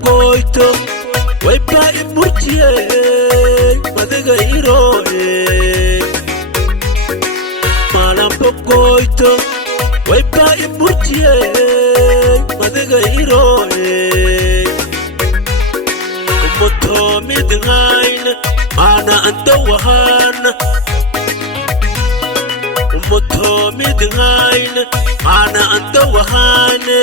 pocoito way pa imurtiye madaga iroe malam pocoito way pa imurtiye madaga iroe umotomi dingain ana anta wahana umotomi dingain ana anta wahane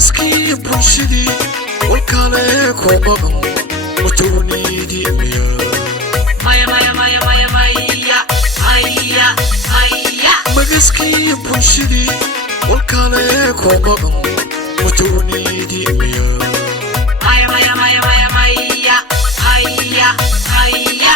مسكي برشدي والكالي كوبغم وتوني دي ميا مايا مايا مايا مايا مايا مايا مايا مسكي برشدي والكالي كوبغم وتوني دي ميا مايا مايا مايا مايا مايا مايا مايا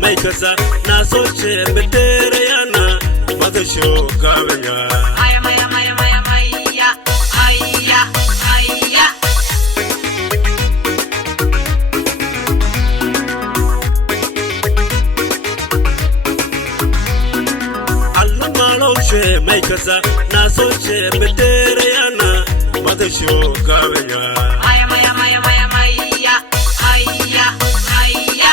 Maikasa na soche betere yana magasho kawenya maya maya maya maya maya maya maya alla maloshe maikasa na soche betere yana magasho kawenya maya maya maya maya maya maya maya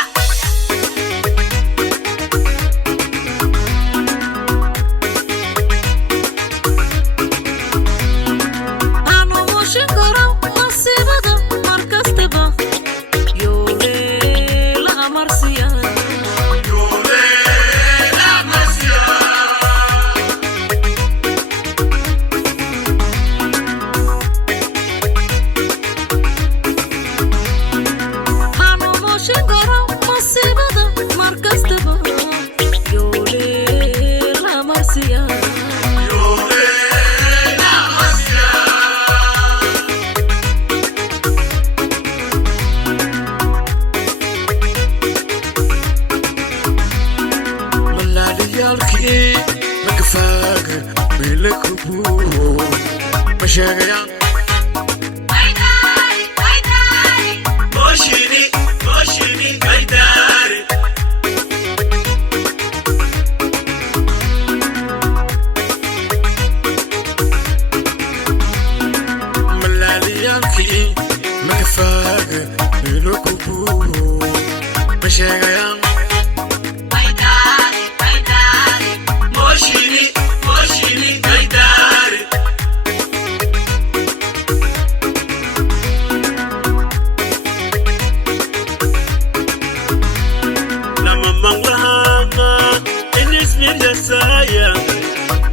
مكفاك بلوكو sheegayaan Maidari, Maidari, Moshini, Moshini, Gaidari. Nama manglahanga, inis mindasaya,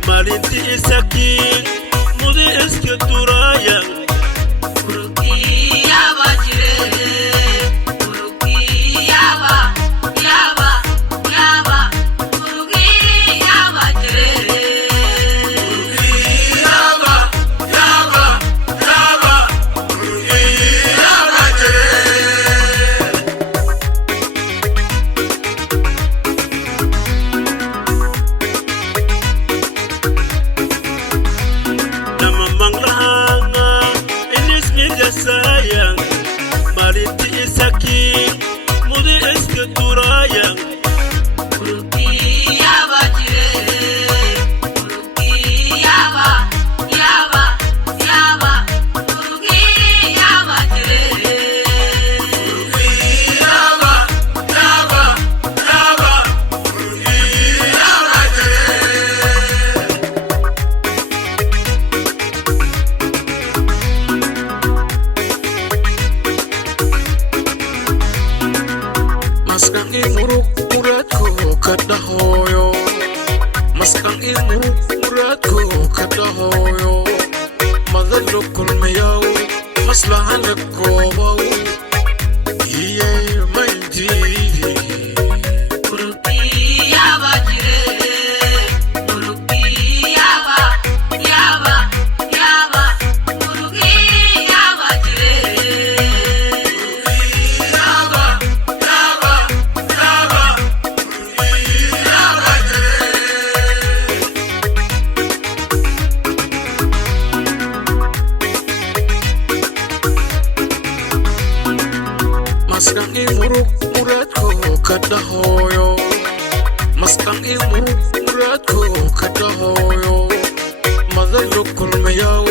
malinti isakin, mudi iskituraya. Uruki yaba jire, Uruki yaba, yaba, yaba, Uruki yaba jire. Yaba, yaba, yaba, yaba jere. Nama manglahanga, inis mindasaya, malinti isakin, mudi iskituraya. Uruki yaba jire, Uruki yaba, yaba, yaba, Uruki yaba jire. Yaba, yaba, yaba, yaba jere. maskan in murug muradku ka dhahoyo maskan in murug muradku ka dhahoyo madalo kulmayow maslahana koobow iyay mayntiidi Uruki yaba jire, Uruki yaba, yaba, yaba, Uruki yaba jire. Yaba, yaba, yaba, yaba jere. maskan in murug muradku ka dhahoyo maskan in murug muradku ka dhahoyo madalo kulmayow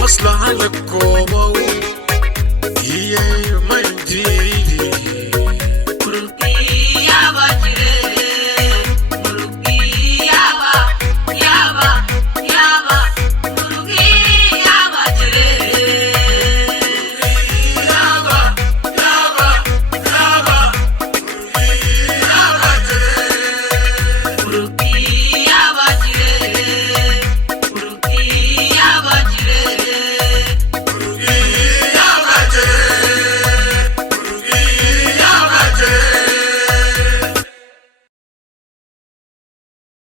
maslahana koobow iyay